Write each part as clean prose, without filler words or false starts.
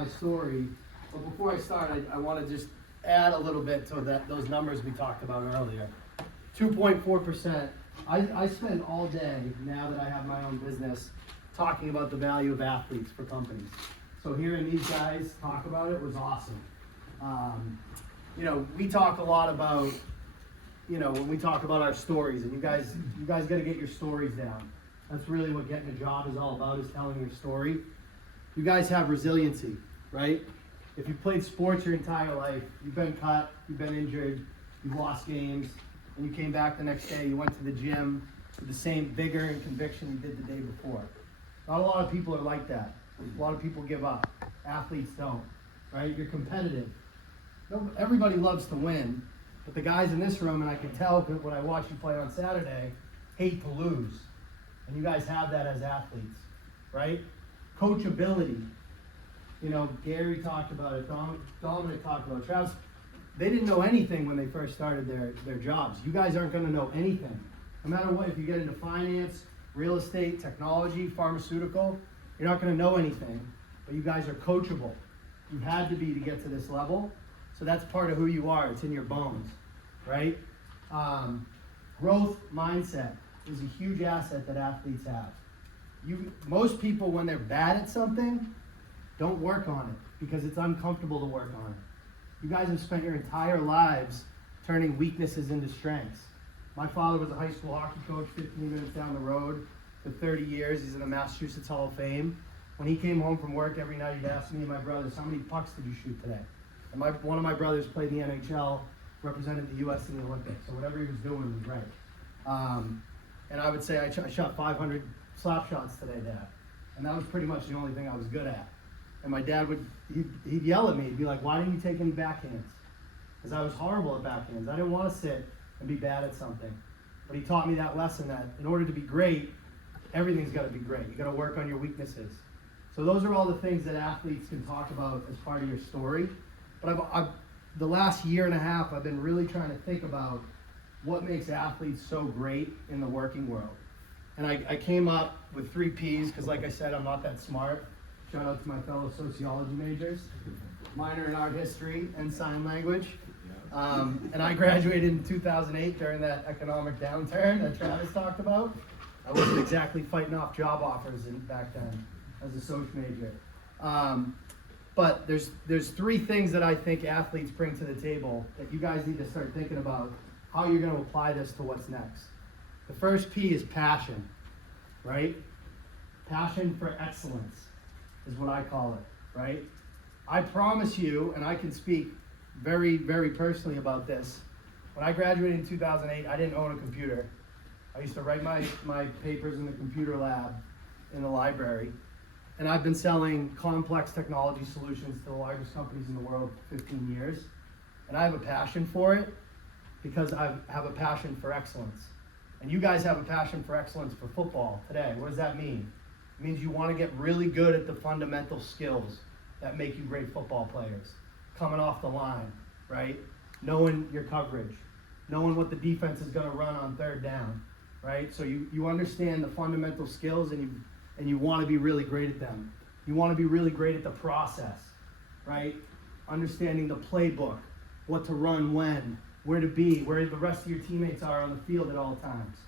my story, but before I start, I want to just add a little bit to those numbers we talked about earlier. 2.4%. I spend all day, now that I have my own business, talking about the value of athletes for companies. So hearing these guys talk about it was awesome. We talk a lot about, when we talk about our stories, and you guys got to get your stories down. That's really what getting a job is all about, is telling your story. You guys have resiliency, right? If you've played sports your entire life, you've been cut, you've been injured, you've lost games, and you came back the next day, you went to the gym with the same vigor and conviction you did the day before. Not a lot of people are like that. A lot of people give up. Athletes don't, right? You're competitive. Everybody loves to win, but the guys in this room, and I can tell when I watch you play on Saturday, hate to lose. And you guys have that as athletes, right? Coachability. Gary talked about it, Dominic talked about it, Travis. They didn't know anything when they first started their jobs. You guys aren't going to know anything. No matter what, if you get into finance, real estate, technology, pharmaceutical, you're not going to know anything, but you guys are coachable. You had to be to get to this level, so that's part of who you are. It's in your bones, right? Growth mindset is a huge asset that athletes have. Most people, when they're bad at something, don't work on it because it's uncomfortable to work on it. You guys have spent your entire lives turning weaknesses into strengths. My father was a high school hockey coach 15 minutes down the road for 30 years. He's in the Massachusetts Hall of Fame. When he came home from work every night, he'd ask me and my brothers, how many pucks did you shoot today? And one of my brothers played in the NHL, represented the U.S. in the Olympics, so whatever he was doing was right. And I would say I shot 500 slap shots today, Dad. And that was pretty much the only thing I was good at. And my dad he'd yell at me. He'd be like, why didn't you take any backhands? Because I was horrible at backhands. I didn't want to sit and be bad at something. But he taught me that lesson, that in order to be great, everything's got to be great. You got to work on your weaknesses. So those are all the things that athletes can talk about as part of your story. But the last year and a half, I've been really trying to think about what makes athletes so great in the working world. And I came up with 3 Ps, because like I said, I'm not that smart. Shout out to my fellow sociology majors. Minor in art history and sign language. And I graduated in 2008 during that economic downturn that Travis talked about. I wasn't exactly fighting off job offers back then as a soc major. But there's 3 things that I think athletes bring to the table that you guys need to start thinking about how you're going to apply this to what's next. The first P is passion, right? Passion for excellence is what I call it, right? I promise you, and I can speak very, very personally about this, when I graduated in 2008, I didn't own a computer. I used to write my papers in the computer lab in the library, and I've been selling complex technology solutions to the largest companies in the world for 15 years, and I have a passion for it because I have a passion for excellence. And you guys have a passion for excellence for football today. What does that mean? It means you want to get really good at the fundamental skills that make you great football players. Coming off the line, right? Knowing your coverage, knowing what the defense is going to run on third down, right? So you understand the fundamental skills and you want to be really great at them. You want to be really great at the process, right? Understanding the playbook, what to run when, where to be, where the rest of your teammates are on the field at all times,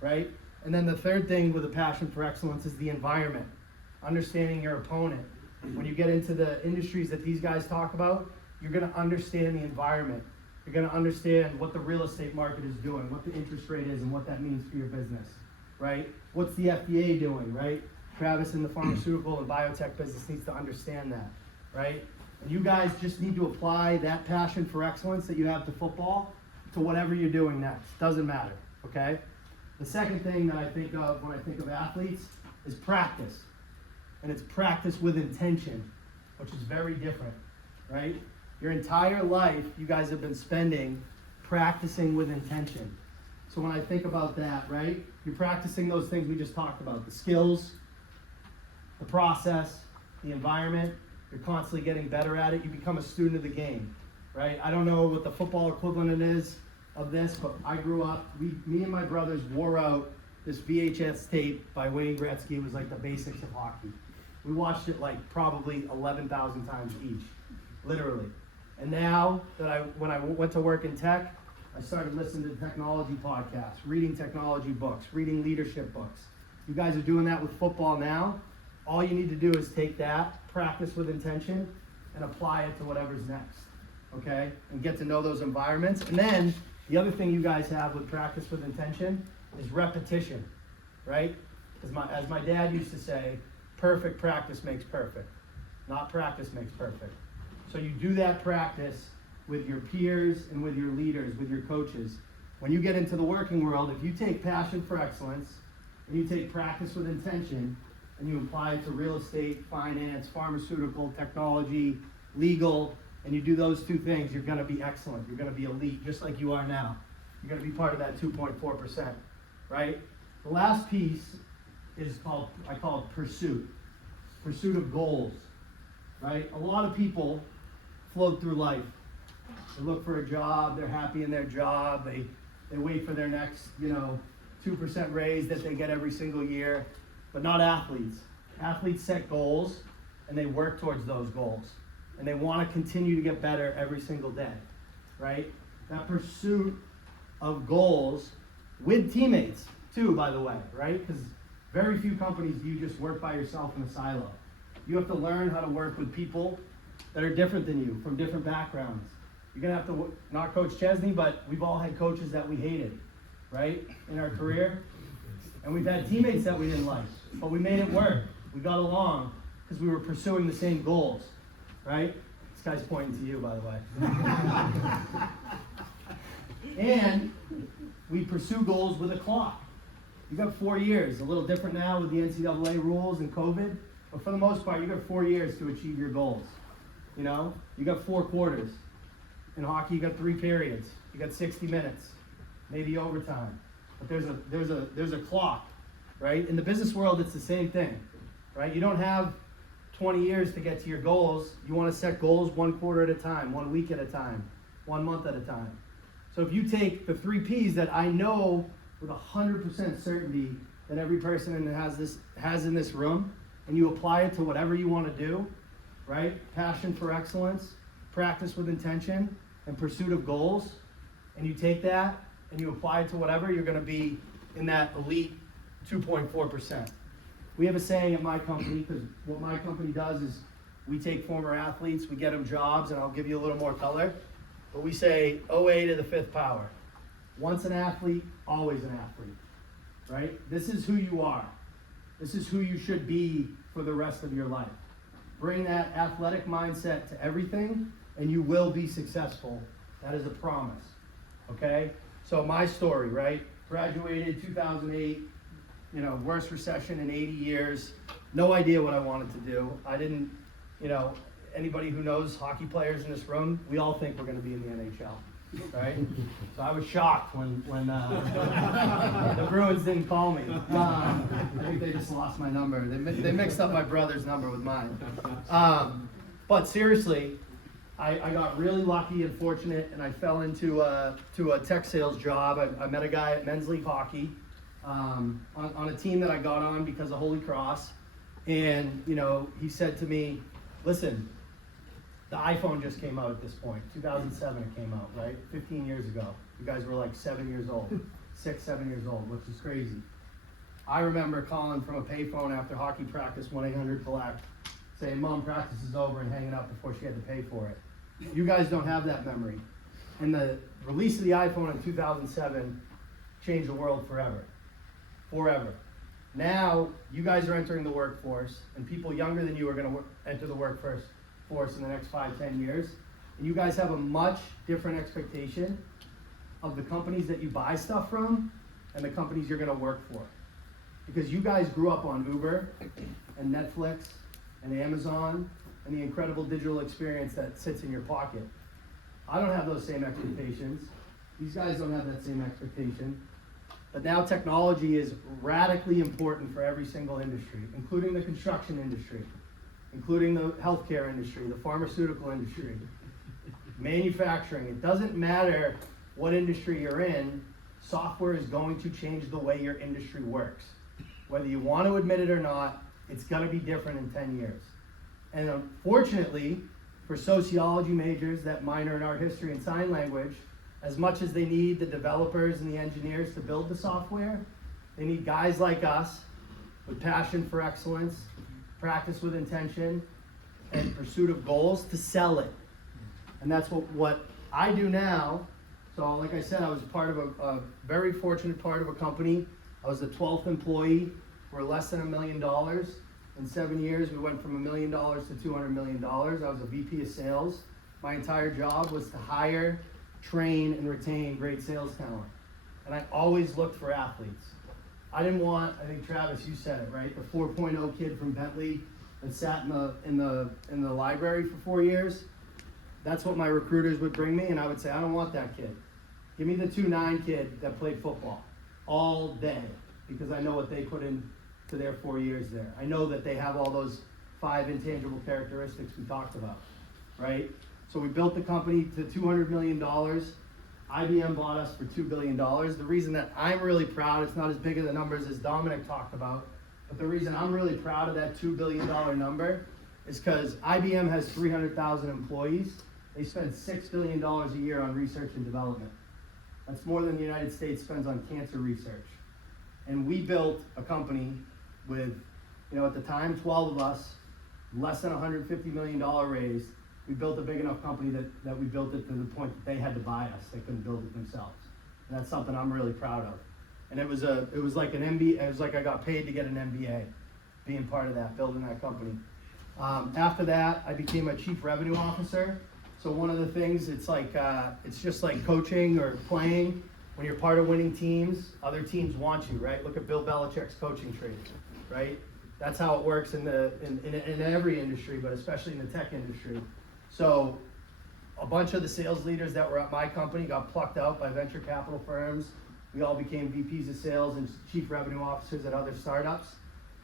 right? And then the third thing with a passion for excellence is the environment, understanding your opponent. When you get into the industries that these guys talk about, you're going to understand the environment. You're going to understand what the real estate market is doing, what the interest rate is, and what that means for your business, right? What's the FDA doing, right? Travis in the pharmaceutical and biotech business needs to understand that, right? And you guys just need to apply that passion for excellence that you have to football to whatever you're doing next. Doesn't matter, okay? The second thing that I think of when I think of athletes is practice. And it's practice with intention, which is very different, right? Your entire life, you guys have been spending practicing with intention. So when I think about that, right, you're practicing those things we just talked about, the skills, the process, the environment. You're constantly getting better at it. You become a student of the game, right? I don't know what the football equivalent is of this, but I grew up, me and my brothers wore out this VHS tape by Wayne Gretzky. It was like the basics of hockey. We watched it like probably 11,000 times each, literally. And now that when I went to work in tech, I started listening to technology podcasts, reading technology books, reading leadership books. You guys are doing that with football now. All you need to do is take that, practice with intention, and apply it to whatever's next, okay? And get to know those environments. And then the other thing you guys have with practice with intention is repetition, right? As my dad used to say, perfect practice makes perfect, not practice makes perfect. So you do that practice with your peers and with your leaders, with your coaches. When you get into the working world, if you take passion for excellence and you take practice with intention and you apply it to real estate, finance, pharmaceutical, technology, legal, and you do those two things, you're gonna be excellent. You're gonna be elite, just like you are now. You're gonna be part of that 2.4%, right? The last piece is I call it pursuit of goals, right? A lot of people float through life. They look for a job, they're happy in their job, they wait for their next, 2% raise that they get every single year, but not athletes. Athletes set goals and they work towards those goals. And they want to continue to get better every single day, right? That pursuit of goals with teammates too, by the way, right? Because very few companies do you just work by yourself in a silo. You have to learn how to work with people that are different than you, from different backgrounds. You're gonna have to, not Coach Chesney, but we've all had coaches that we hated, right, in our career. And we've had teammates that we didn't like, but we made it work. We got along because we were pursuing the same goals, right? This guy's pointing to you, by the way. And we pursue goals with a clock. You got 4 years, a little different now with the NCAA rules and COVID, but for the most part, you got 4 years to achieve your goals. You got 4 quarters. In hockey, you got 3 periods. You got 60 minutes, maybe overtime. But there's a clock, right? In the business world, it's the same thing, right? You don't have 20 years to get to your goals. You want to set goals 1 quarter at a time, 1 week at a time, 1 month at a time. So if you take the 3 Ps that I know with 100% certainty that every person has in this room, and you apply it to whatever you want to do, right? Passion for excellence, practice with intention, and pursuit of goals, and you take that and you apply it to whatever, you're going to be in that elite 2.4%. We have a saying at my company, because what my company does is we take former athletes, we get them jobs, and I'll give you a little more color, but we say OA to the 5th power. Once an athlete, always an athlete, right? This is who you are. This is who you should be for the rest of your life. Bring that athletic mindset to everything, and you will be successful. That is a promise, okay? So my story, right? Graduated 2008, worst recession in 80 years. No idea what I wanted to do. I didn't, anybody who knows hockey players in this room, we all think we're going to be in the NHL, right? So I was shocked when the Bruins didn't call me. I think they just lost my number. They mixed up my brother's number with mine. But seriously, I got really lucky and fortunate, and I fell into a tech sales job. I met a guy at Men's League Hockey on a team that I got on because of Holy Cross. And, he said to me, listen, the iPhone just came out at this point. 2007 it came out, right? 15 years ago. You guys were like 7 years old, 6, 7 years old, which is crazy. I remember calling from a payphone after hockey practice, 1-800-COLLECT, saying, Mom, practice is over, and hanging up before she had to pay for it. You guys don't have that memory. And the release of the iPhone in 2007 changed the world forever. Forever. Now, you guys are entering the workforce, and people younger than you are going to enter the workforce in the next 5, 10 years. And you guys have a much different expectation of the companies that you buy stuff from and the companies you're going to work for. Because you guys grew up on Uber and Netflix and Amazon and the incredible digital experience that sits in your pocket. I don't have those same expectations. These guys don't have that same expectation. But now technology is radically important for every single industry, including the construction industry, including the healthcare industry, the pharmaceutical industry, manufacturing. It doesn't matter what industry you're in, software is going to change the way your industry works. Whether you want to admit it or not, It's gonna be different in 10 years. And unfortunately, for sociology majors that minor in art history and sign language, as much as they need the developers and the engineers to build the software, they need guys like us with passion for excellence, practice with intention, and pursuit of goals to sell it. And that's what I do now. So like I said, I was part of a very fortunate part of a company. I was the 12th employee. We're less than $1 million. In 7 years, we went from $1 million to $200 million. I was a VP of sales. My entire job was to hire, train, and retain great sales talent. And I always looked for athletes. I didn't want, I think Travis, you said it, right? The 4.0 kid from Bentley that sat in the library for 4 years. That's what my recruiters would bring me, and I would say, I don't want that kid. Give me the 2.9 kid that played football all day, because I know what they put into their 4 years there. I know that they have all those 5 intangible characteristics we talked about, right? So we built the company to $200 million. IBM bought us for $2 billion. The reason that I'm really proud, it's not as big of the numbers as Dominic talked about, but the reason I'm really proud of that $2 billion number is because IBM has 300,000 employees. They spend $6 billion a year on research and development. That's more than the United States spends on cancer research. And we built a company with, at the time, 12 of us, less than $150 million raised. We built a big enough company that we built it to the point that they had to buy us. They couldn't build it themselves. And that's something I'm really proud of. And it was like an MBA. It was like I got paid to get an MBA, being part of that, building that company. After that, I became a chief revenue officer. So one of the things, it's just like coaching or playing. When you're part of winning teams, other teams want you, right? Look at Bill Belichick's coaching tree, right? That's how it works in every industry, but especially in the tech industry. So a bunch of the sales leaders that were at my company got plucked out by venture capital firms. We all became VPs of sales and chief revenue officers at other startups.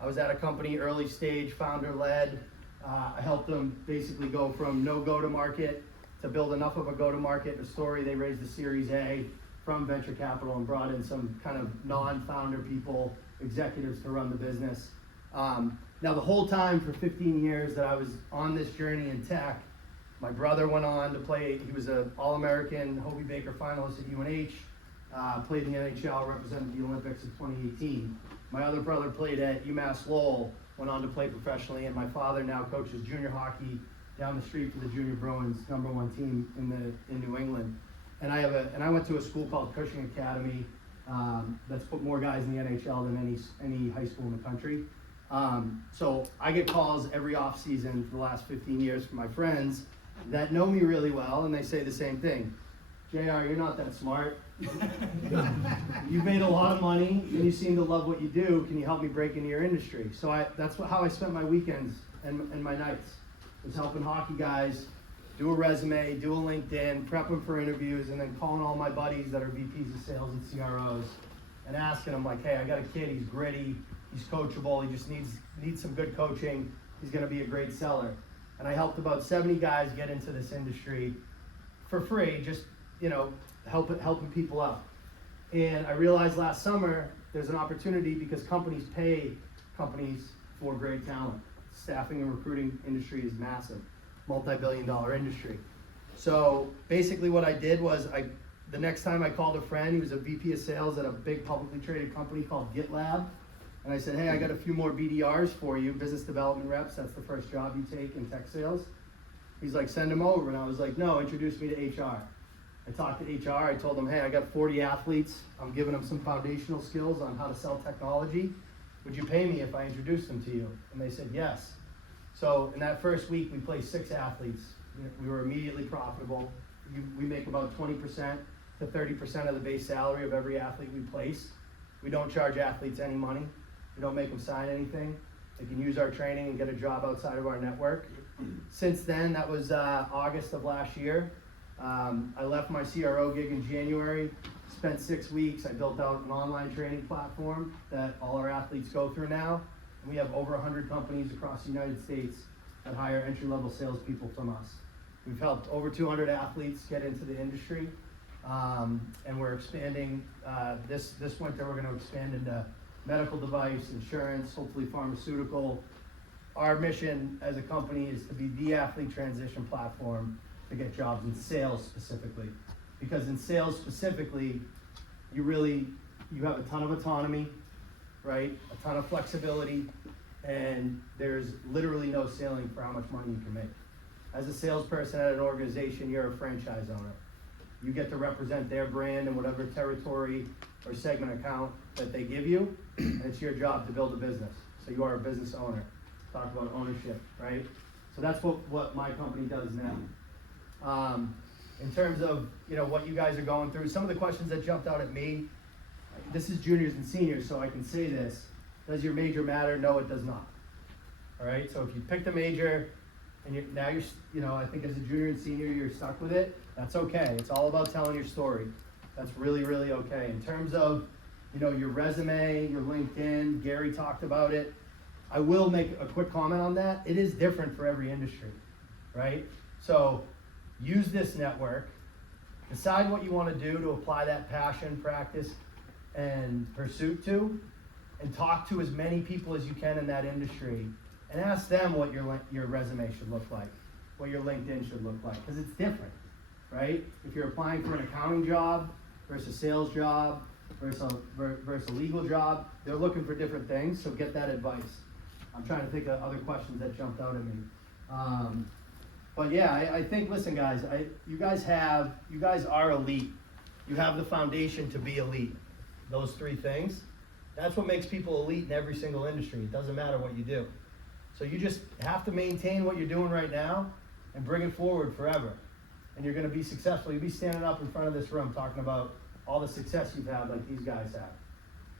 I was at a company, early stage, founder-led. I helped them basically go from no go-to-market to build enough of a go-to-market, a story. They raised a Series A from venture capital and brought in some kind of non-founder people, executives to run the business. Now the whole time for 15 years that I was on this journey in tech, my brother went on to play, he was an All-American Hobie Baker finalist at UNH, played in the NHL, represented the Olympics in 2018. My other brother played at UMass Lowell, went on to play professionally, and my father now coaches junior hockey down the street for the Junior Bruins, #1 team in New England. And I went to a school called Cushing Academy that's put more guys in the NHL than any high school in the country. So I get calls every off season for the last 15 years from my friends that know me really well, and they say the same thing. JR, you're not that smart. You've made a lot of money, and you seem to love what you do. Can you help me break into your industry? So that's how I spent my weekends and my nights, was helping hockey guys do a resume, do a LinkedIn, prep them for interviews, and then calling all my buddies that are VPs of sales and CROs and asking them, like, hey, I got a kid, he's gritty, he's coachable, he just needs some good coaching, he's gonna be a great seller. And I helped about 70 guys get into this industry for free, just, helping people out. And I realized last summer, there's an opportunity because companies pay companies for great talent. Staffing and recruiting industry is massive, multi-billion-dollar industry. So basically what I did was the next time I called a friend, he was a VP of sales at a big publicly traded company called GitLab. And I said, hey, I got a few more BDRs for you, business development reps. That's the first job you take in tech sales. He's like, send them over. And I was like, no, introduce me to HR. I talked to HR. I told them, hey, I got 40 athletes. I'm giving them some foundational skills on how to sell technology. Would you pay me if I introduced them to you? And they said, yes. So in that first week, we placed 6 athletes. We were immediately profitable. We make about 20% to 30% of the base salary of every athlete we place. We don't charge athletes any money. We don't make them sign anything. They can use our training and get a job outside of our network. Since then, that was August of last year. I left my CRO gig in January, spent 6 weeks. I built out an online training platform that all our athletes go through now. And we have over 100 companies across the United States that hire entry-level salespeople from us. We've helped over 200 athletes get into the industry, and we're expanding. This winter, we're going to expand into medical device, insurance, hopefully pharmaceutical, our mission as a company is to be the athlete transition platform to get jobs in sales specifically. Because in sales specifically, you have a ton of autonomy, right? A ton of flexibility, and there's literally no ceiling for how much money you can make. As a salesperson at an organization, you're a franchise owner. You get to represent their brand in whatever territory or segment account that they give you, and it's your job to build a business. So you are a business owner. Talk about ownership, right? So that's what my company does now. In terms of what you guys are going through, some of the questions that jumped out at me, this is juniors and seniors, so I can say this. Does your major matter? No, it does not. All right, so if you picked a major, and you're I think as a junior and senior, you're stuck with it, that's okay. It's all about telling your story. That's really, really okay. In terms of, your resume, your LinkedIn, Gary talked about it. I will make a quick comment on that. It is different for every industry, right? So use this network, decide what you want to do to apply that passion, practice, and pursuit to, and talk to as many people as you can in that industry, and ask them what your resume should look like, what your LinkedIn should look like, because it's different, right? If you're applying for an accounting job versus a sales job versus a legal job, they're looking for different things, so get that advice. I'm trying to think of other questions that jumped out at me. But yeah, I think, listen guys, you guys are elite. You have the foundation to be elite. Those three things, that's what makes people elite in every single industry. It doesn't matter what you do. So you just have to maintain what you're doing right now and bring it forward forever. And you're gonna be successful. You'll be standing up in front of this room talking about all the success you've had like these guys have,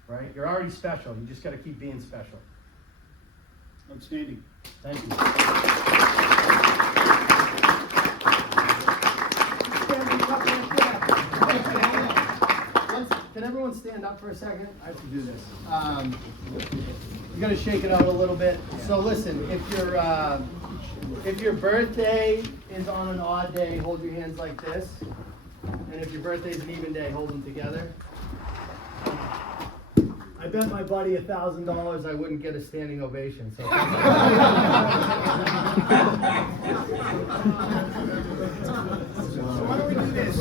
right? You're already special. You just gotta keep being special. Outstanding. Thank you. Can everyone stand up for a second? I have to do this. I'm gonna shake it out a little bit. So listen, if your birthday is on an odd day, hold your hands like this. And if your birthday is an even day, hold them together. I bet my buddy $1,000 I wouldn't get a standing ovation. So. So why don't we do this?